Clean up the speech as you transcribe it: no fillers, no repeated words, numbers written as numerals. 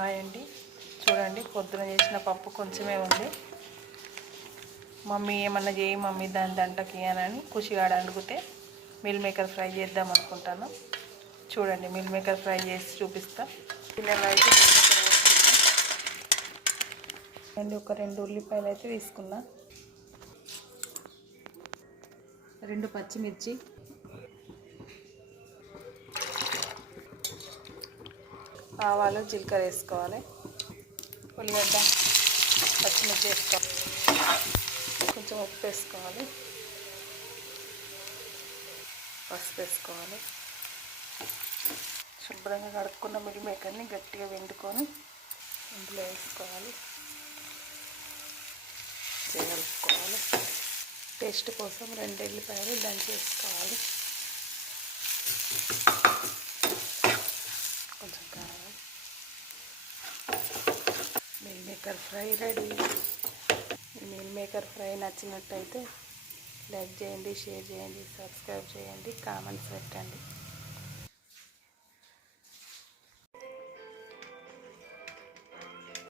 Hi అండి, చూడండి పొద్దున చేసిన పప్పు కొంచెమే ఉంది. మమ్మీ ఏమన్నా చేయి మమ్మీ దాని దంటకి అని ఖుషిగాడు అడిగితే మిల్ మేకర్ ఫ్రై చేద్దాం అనుకుంటాను. చూడండి మిల్ మేకర్ ఫ్రై చేసి చూపిస్తా. పిల్లలు అయితే అండి ఒక 2 ఉల్లిపాయలు అయితే తీసుకున్నా, 2 పచ్చిమిర్చి, ఆవాలు జీలకర్ర వేసుకోవాలి, ఉల్లిగడ్డ పచ్చిమిర్చి వేసుకోవాలి, కొంచెం ఉప్పు వేసుకోవాలి, పసుపు వేసుకోవాలి. శుభ్రంగా కడుక్కున్న మిల్ మేకర్ని గట్టిగా వెండుకొని ఇందులో వేసుకోవాలి, కలుపుకోవాలి. టేస్ట్ కోసం 2 ఎల్లిపాయలు దంచి వేసుకోవాలి, కొంచెం కారం. Meal maker fry ready. Meal maker fry నచ్చినట్టయితే లైక్ చేయండి, షేర్ చేయండి, సబ్స్క్రైబ్ చేయండి, కామెంట్స్ పెట్టండి.